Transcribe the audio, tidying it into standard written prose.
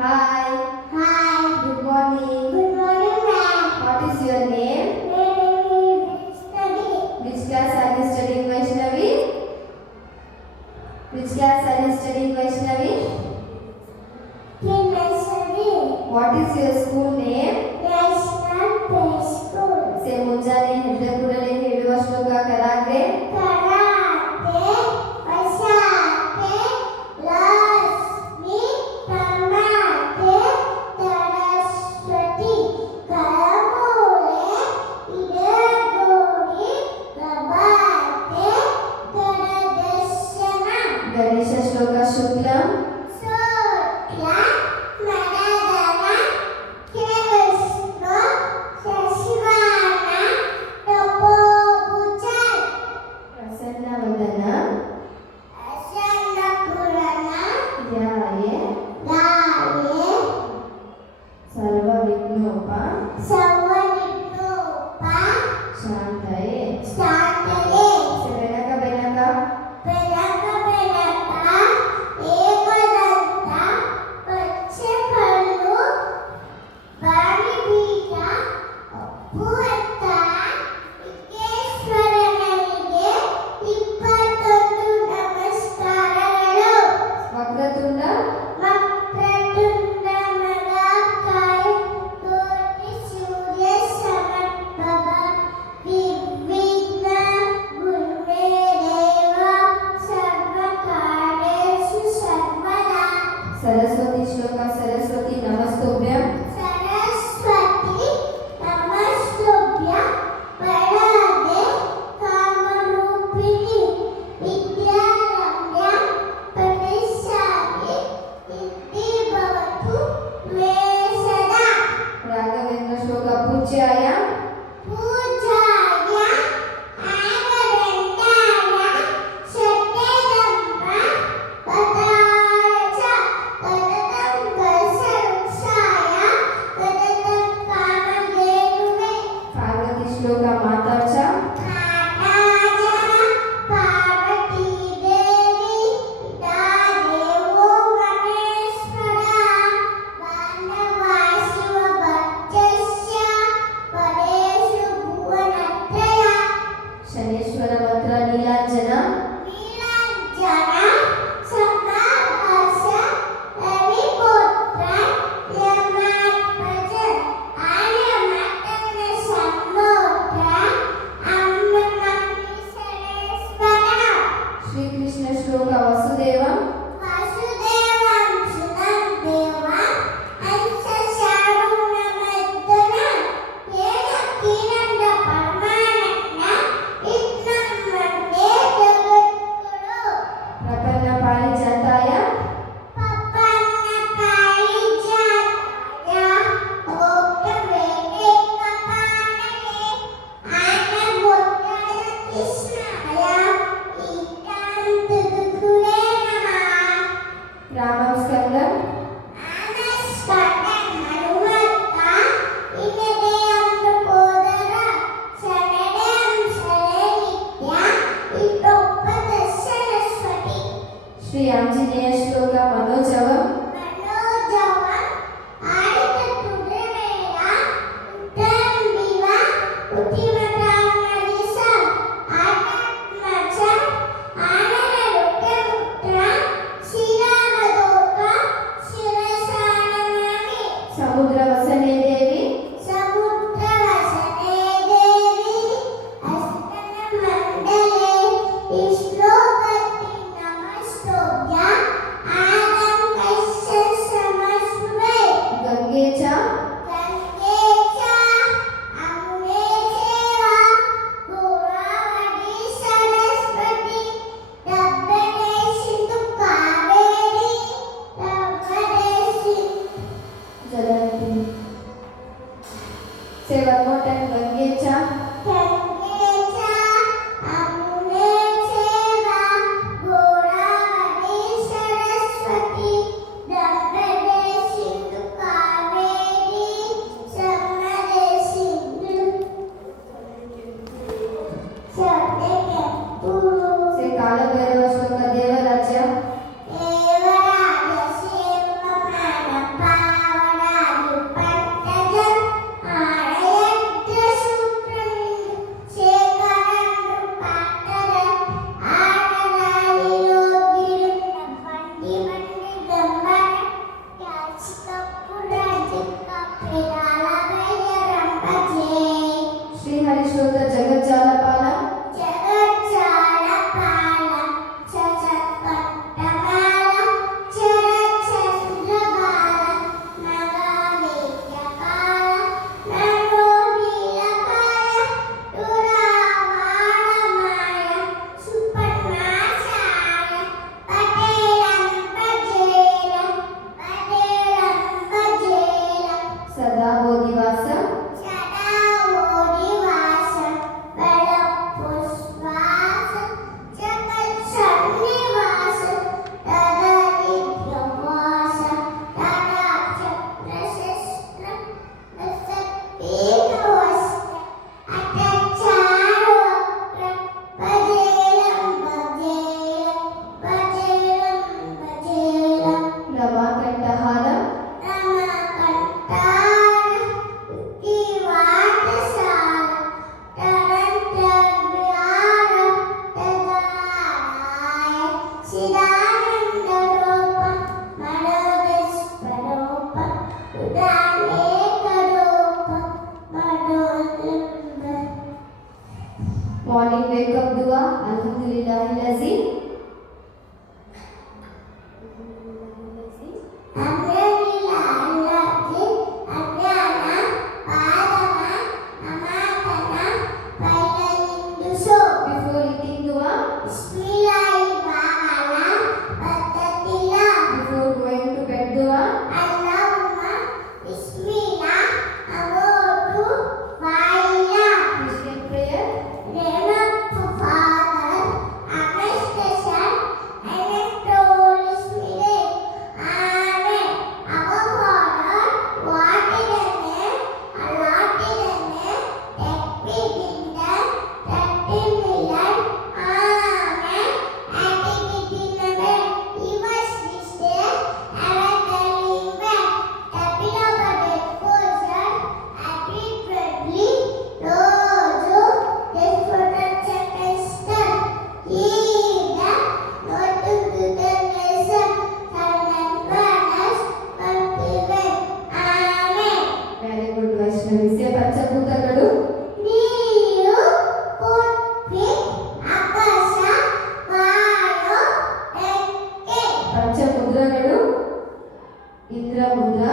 Hi. Hi. Good morning. Good morning, ma'am. What is your name? My name is Study. Which class are you studying, Vaishnavi? Which class are you studying, Vaishnavi? Nursery. What is your school name? National Preschool. Say ಮುಂಜಾನೆ ಎದ್ದ ಕೂಡಲೇ ಹೇಳುವ ಶ್ಲೋಕ ಕರಾಗ್ರೆ. Karate, Vasate, Lasmi, Tamate, Saraswati, Karamule, Idagori, Gabate, Karadashana. Ganesha ಶ್ಲೋಕ ಶುಕ್ಲಂ. Sotla, Maradana, Krishna, Shashivana, Tapobuchai, Prasanna ವದನ. Asanakurana, ಧ್ಯಾಯೇ Gaye, ಸರ್ವ ವಿಘ್ನೋಪ Savanitupa, ಶಾಂತಯೇ. Santale, Benaka Benaka Benaka Benaka, Ekadanta, Pachakalu, Banibita, Puvata, Ikeshwaranige, Ippattondu ನಮಸ್ಕಾರಗಳು. ವಕ್ರತುಂಡ ವಕ್ರತುಂಡ ಮಹಾಕಾಯ, ಕೋಟಿ ಸೂರ್ಯ ಸಮಪ್ರಭ, ನಿರ್ವಿಘ್ನ ಗುರುಮೇ ದೇವ, ಸರ್ವಕಾರ್ಯೇಷು ಸರ್ವದಾ. ಸರಸ್ವತಿ ಶ್ಲೋಕ ಸರಸ್ವತಿ ನಮಸ್ತುಭ್ಯಂ. ಸರಸ್ವತಿ ನಮಸ್ತುಭ್ಯ, ವರದೆ ಕಾಮರೂಪಿಣಿ, ವಿದ್ಯಾರಮ್ಯ ಪ್ರತಿಷ್ಠಾಪಿ, ಸಿದ್ಧಿ ಭವತು ಮೇ ಸದಾ. ರಾಘವೇಂದ್ರ ಶ್ಲೋಕ ಪೂಜ್ಯಾಯ ಪೂಜಾಯ ಆಗವೆಂದಾಯ, ಶ್ರದ್ಧೆಗಂಬ ಪದಾಯ ಚ, ಕದತಂ ಕಲಶವೃಕ್ಷಾಯ, ಕದತಂ ಕಾಮಧೇನುವೇ. ಪಾರ್ವತಿ ಶ್ಲೋಕ ಮಾತಾ ಚ. ಮಾತಾಜ ಪಾರ್ವತೀ ದೇವಿ, ಪಿತಾ ದೇವೋ ಮಹೇಶ್ವರ, ಬಾಂಧವಾ ಶಿವಭಕ್ತಸ್ಯ, ಪರೇಷು ಭುವನತ್ರಯ. ಶನೇಶ್ವರ ಮಂತ್ರ ನೀಲಾಂಜನ. ನೀಲಾಂಜನ ಸಮಾಭಾಸ, ರವಿಪುತ್ರ ಯಮಾತ್ಮಜ, ಆರ್ಯಮತನ ಸಂಮೋತ್ರ, ಅಮ್ಮನಮೀಶ್ವರೇಶ್ವರ. ಶ್ರೀಕೃಷ್ಣ ಶ್ಲೋಕ ವಸುದೇವಂ. ವಾಸುದೇವಂ ಸುತಂ ದೇವಂ, ಅಂಶಶಾರುಣಮರ್ದನ, ಯೇನ ಕೀನಂದ ಪರಮಾನಂದ, ವಿಘ್ನಂ ವಂದೇ ಜಗದ್ಗುರು. ಪ್ರಪನ್ನ ಪಾರಿಜಾತಾಯ ಪಪ್ಪನ್ನ ಪಾರಿಜಾತಾಯ, ಭೋಕ್ತವೇದೇ ಕಪಾಲಯೇ, ಆನಗೋತ್ರಾಯ ಕೃಷ್ಣಾಯ, ಈಕಾಂತದುಗುರೇ ನಮಃ. ರಾಮಂ ಸ್ಕಂದಂ. ಆನಸ್ಕಂದಂ ಹನುಮಂತ, ಇನ್ನದೆಯಂ ಪ್ರಬೋದರ, ಶರಣಂ ಶರೇ ನಿತ್ಯ, ವಿಟೋಪದಸ್ಯ ಸರಸ್ವತಿ. ಶ್ರೀ ಆಂಜನೇಯ ಶ್ಲೋಕ ಮನೋಜವಂ. ಮನೋಜವಂ ಆಡಿತ ಕುದುರೆಮೇಳ, ಉತ್ತರಂಬಿವ ಉತ್ತಿಮತಾನ್ನರಿಸ, ಆತ್ಮಜ ಆನನರುಟಮುತ್ರ, ಶ್ರೀರಾಮದೂತ ಶಿರಸಾನಮಾಮಿ. ಸಮುದ್ರ ವಸನೆ ದೇವಿ. ಸಮುದ್ರವಸನೆ ದೇವಿ, ಅಸ್ತನ ಮಂಡಲೆ, ವಿಷ್ಣುಪತಿ ನಮಸ್ತುಭ್ಯ, ಆಗಂ ಕಶ್ಯ ಸಮಸ್ವೇ. ಗಂಗೆ ಚ. ಗಂಗೆ ಚ ಅಮುನೇ ಚೈವ, ಗೋದಾವರಿ ಸರಸ್ವತಿ, ನರ್ಮದೇ ಸಿಂಧು ಕಾವೇರಿ, ನರ್ಮದೇ Sindhu. ಜಲಂಧಿ. Say one more time. ಗಂಗೆ ಚ. ಗಂಗೆ ಚ ಅಮುನೇ ಚೈವ, ಗೋದಾವರಿ ಸರಸ್ವತಿ, ನರ್ಮದೇ ಸಿಂಧು ಕಾವೇರಿ, ನರ್ಮದೇ ಸಿಂಧು. ಸತ್ಯಕ್ಕೆ Say ಕಾಲಭೈರವ ಶ್ಲೋಕ ದೇವರಾಜ್ಯ. ದೇವರಾಜ ಸೇವಕ Manappa, ಕಂಠಹಾರ Morning wake up dua. Alhamdulillahilazim. Before eating dua. Before going to bed dua. Christian prayer. Very good Vaishnavi. Say ಪಂಚಭೂತಗಳು. ಪಂಚಮುದ್ರಗಳು. ಇಂದ್ರ ಮುದ್ರ.